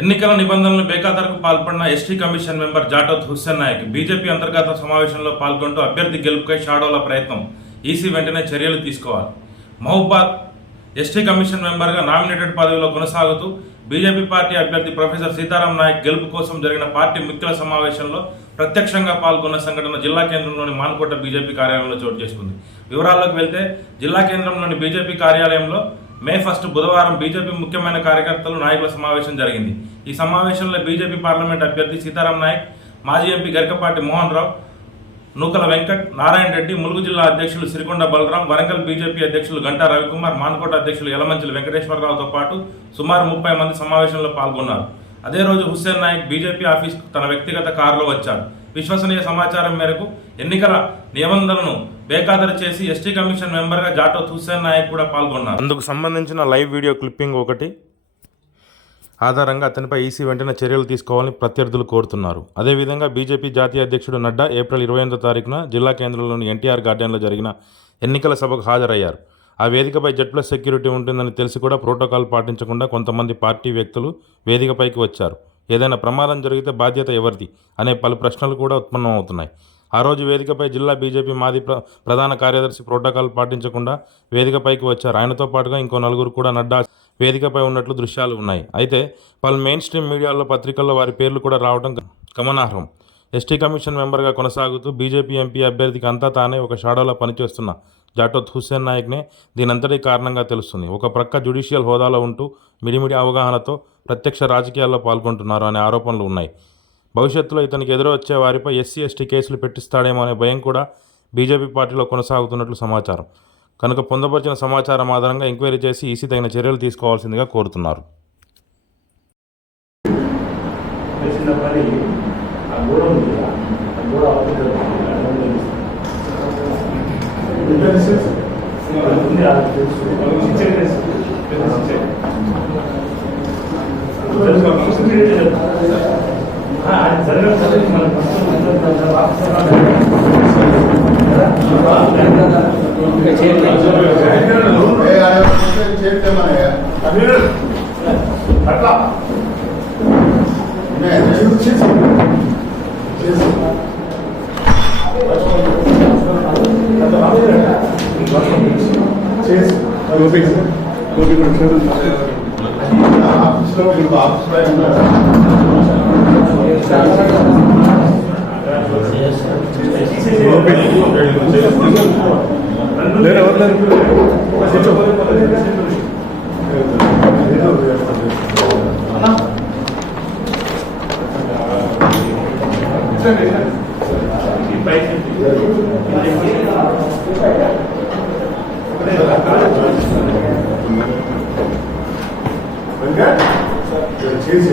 ఎన్నికల నిబంధనలను బేఖాతరుకు పాల్పడిన ST commission member Jatoth Hussain Naik BJP అంతర్గత సమావేశంలో పాల్గొంటూ అభ్యర్థి గెలుపుకై షాడోల ప్రయత్నం ఈసీ వెంటనే చర్యలు తీసుకోవాలి. మహబూబాద్ ఎస్టీ కమిషన్ మెంబర్గా నామినేటెడ్ పదవిలో కొనసాగుతూ బీజేపీ పార్టీ అభ్యర్థి ప్రొఫెసర్ సీతారాం నాయక్ గెలుపు కోసం జరిగిన పార్టీ ముఖ్యుల సమావేశంలో ప్రత్యక్షంగా పాల్గొన్న సంఘటన జిల్లా కేంద్రంలోని మానుకోట బీజేపీ కార్యాలయంలో చోటు చేసుకుంది. వివరాల్లోకి వెళ్తే జిల్లా కేంద్రంలోని బీజేపీ కార్యాలయంలో మే 1 బుధవారం బీజేపీ ముఖ్యమైన కార్యకర్తలు నాయకుల సమావేశం జరిగింది. ఈ సమావేశంలో బీజేపీ పార్లమెంట్ అభ్యర్థి సీతారాం నాయక్, మాజీ ఎంపీ గరికపాటి మోహన్ రావు, నూకల వెంకట్, నారాయణ రెడ్డి, ములుగు జిల్లా అధ్యక్షులు సిరికొండ బలరాం, వరంగల్ బీజేపీ అధ్యక్షులు గంటా రవికుమార్, మానుకోట అధ్యక్షులు యలమంచిలి వెంకటేశ్వరరావుతో పాటు సుమారు 30 మంది సమావేశంలో పాల్గొన్నారు. అదే రోజు హుస్సేన్ నాయక్ బీజేపీ ఆఫీస్ తన వ్యక్తిగత కారులో వచ్చారు. విశ్వసనీయ సమాచారం మేరకు ఎన్నికల నిబంధనలను బేఖాతరు చేసి ఎస్టీ కమిషన్ మెంబర్గా జాటోత్ హుస్సేన్ నాయక్ కూడా పాల్గొన్నారు. అందుకు సంబంధించిన లైవ్ వీడియో క్లిప్పింగ్ ఒకటి ఆధారంగా అతనిపై ఈసీ వెంటనే చర్యలు తీసుకోవాలని ప్రత్యర్థులు కోరుతున్నారు. అదేవిధంగా బీజేపీ జాతీయ అధ్యక్షుడు నడ్డా ఏప్రిల్ 28వ తారీఖున జిల్లా కేంద్రంలోని ఎన్టీఆర్ గార్డెన్లో జరిగిన ఎన్నికల సభకు హాజరయ్యారు. ఆ వేదికపై జెడ్+ సెక్యూరిటీ ఉంటుందని తెలిసి కూడా ప్రోటోకాల్ పాటించకుండా కొంతమంది పార్టీ వ్యక్తులు వేదికపైకి వచ్చారు. ఏదైనా ప్రమాదం జరిగితే బాధ్యత ఎవరిది అనే పలు ప్రశ్నలు కూడా ఉత్పన్నమవుతున్నాయి. ఆ రోజు వేదికపై జిల్లా బీజేపీ మాజీ ప్రధాన కార్యదర్శి ప్రోటోకాల్ పాటించకుండా వేదికపైకి వచ్చారు. ఆయనతో పాటుగా ఇంకో 4 కూడా నడ్డా వేదికపై ఉన్నట్లు దృశ్యాలు ఉన్నాయి. అయితే పలు మెయిన్ స్ట్రీమ్ మీడియాలో, పత్రికల్లో వారి పేర్లు కూడా రావడం గమనార్హం. ఎస్టీ కమిషన్ మెంబర్గా కొనసాగుతూ బీజేపీ ఎంపీ అభ్యర్థికి అంతా తానే ఒక షాడోలా పనిచేస్తున్న జాటోత్ హుస్సేన్ నాయక్నే దీనంతటి కారణంగా తెలుస్తుంది. ఒక ప్రక్క జ్యుడిషియల్ హోదాలో ఉంటూ మిడిమిడి అవగాహనతో ప్రత్యక్ష రాజకీయాల్లో పాల్గొంటున్నారు అనే ఆరోపణలు ఉన్నాయి. భవిష్యత్తులో ఇతనికి ఎదురొచ్చే వారిపై ఎస్సీ ఎస్టీ కేసులు పెట్టిస్తాడేమో అనే భయం కూడా బీజేపీ పార్టీలో కొనసాగుతున్నట్లు సమాచారం. కనుక పొందపరిచిన సమాచారం ఆధారంగా ఎంక్వైరీ చేసి ఈసీ తగిన చర్యలు తీసుకోవాల్సిందిగా కోరుతున్నారు. చేసి